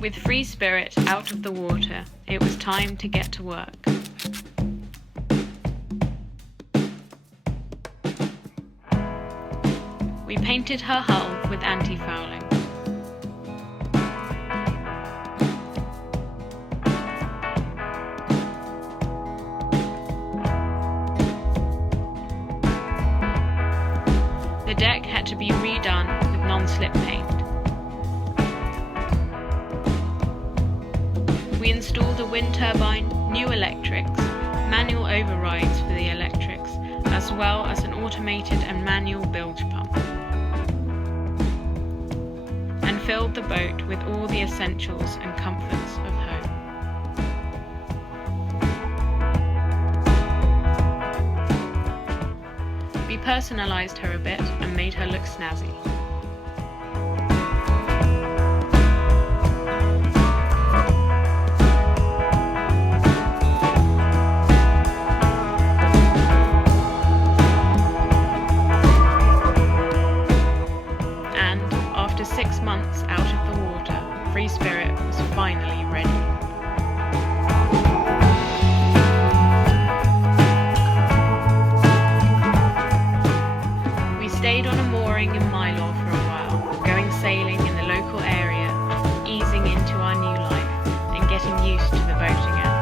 With Free Spirit out of the water, it was time to get to work. We painted her hull with anti-fouling. The deck had to be redone with non-slip paint. We installed a wind turbine, new electrics, manual overrides for the electrics, as well as an automated and manual bilge pump. And filled the boat with all the essentials and comforts of home. We personalised her a bit and made her look snazzy. And after 6 months out of the water, Free Spirit was finally ready. Stayed on a mooring in Mylor for a while, going sailing in the local area, easing into our new life and getting used to the boat again.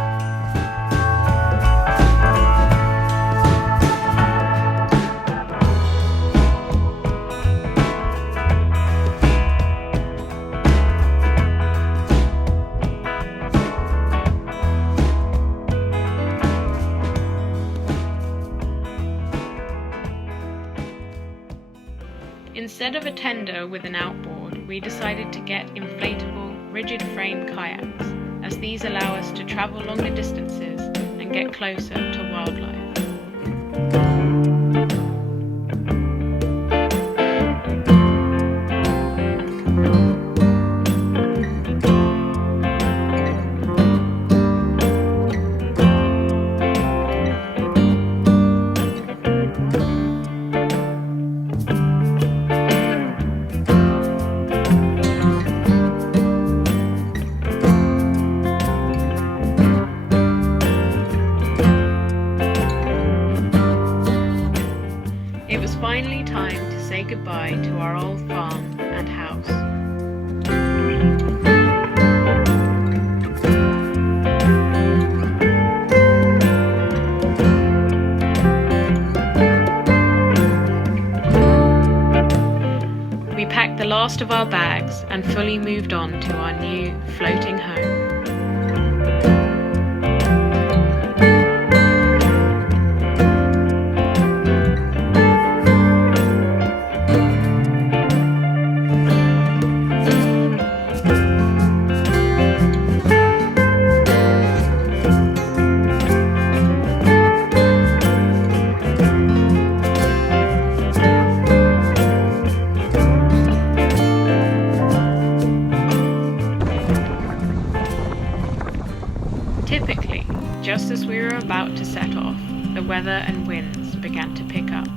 Instead of a tender with an outboard, we decided to get inflatable, rigid-frame kayaks, as these allow us to travel longer distances and get closer to wildlife. It was finally time to say goodbye to our old farm and house. We packed the last of our bags and fully moved on to our new floating home. Typically, just as we were about to set off, the weather and winds began to pick up.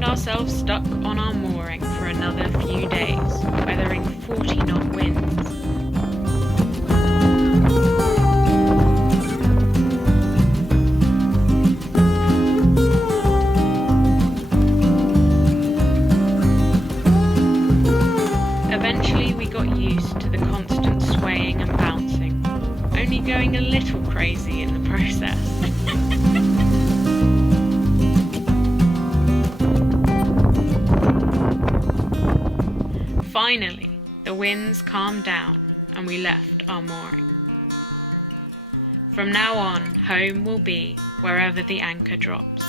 Ourselves stuck on our mooring for another few days, weathering 40-knot winds. Eventually we got used to the constant swaying and bouncing, only going a little crazy in the process. Finally, the winds calmed down and we left our mooring. From now on, home will be wherever the anchor drops.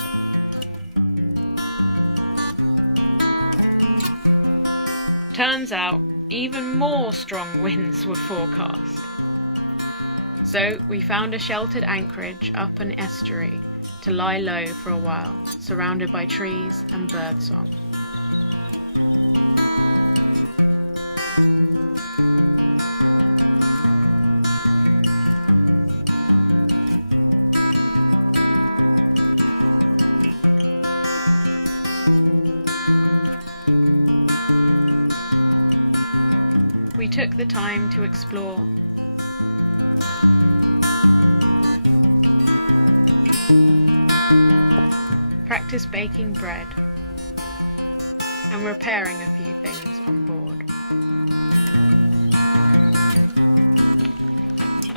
Turns out, even more strong winds were forecast. So we found a sheltered anchorage up an estuary to lie low for a while, surrounded by trees and birdsong. We took the time to explore. Practice baking bread and repairing a few things on board.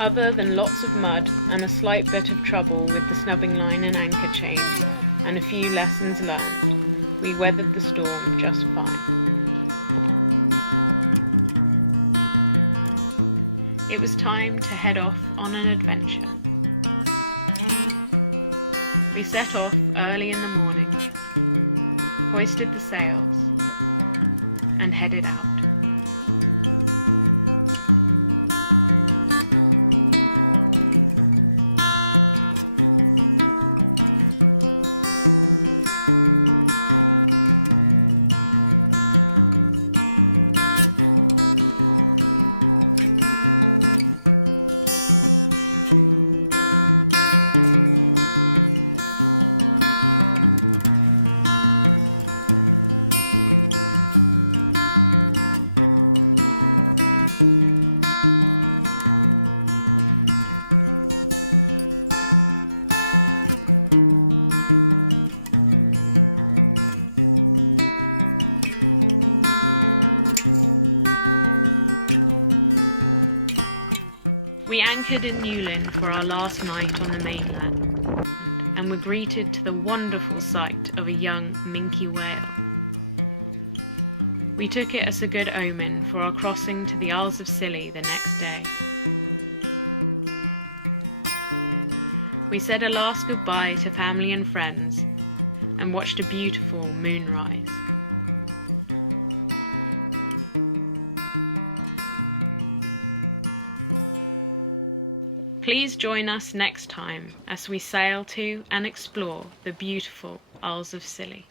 Other than lots of mud and a slight bit of trouble with the snubbing line and anchor change and a few lessons learned, we weathered the storm just fine. It was time to head off on an adventure. We set off early in the morning, hoisted the sails, and headed out. We anchored in Newlyn for our last night on the mainland, and were greeted to the wonderful sight of a young minke whale. We took it as a good omen for our crossing to the Isles of Scilly the next day. We said a last goodbye to family and friends, and watched a beautiful moonrise. Please join us next time as we sail to and explore the beautiful Isles of Scilly.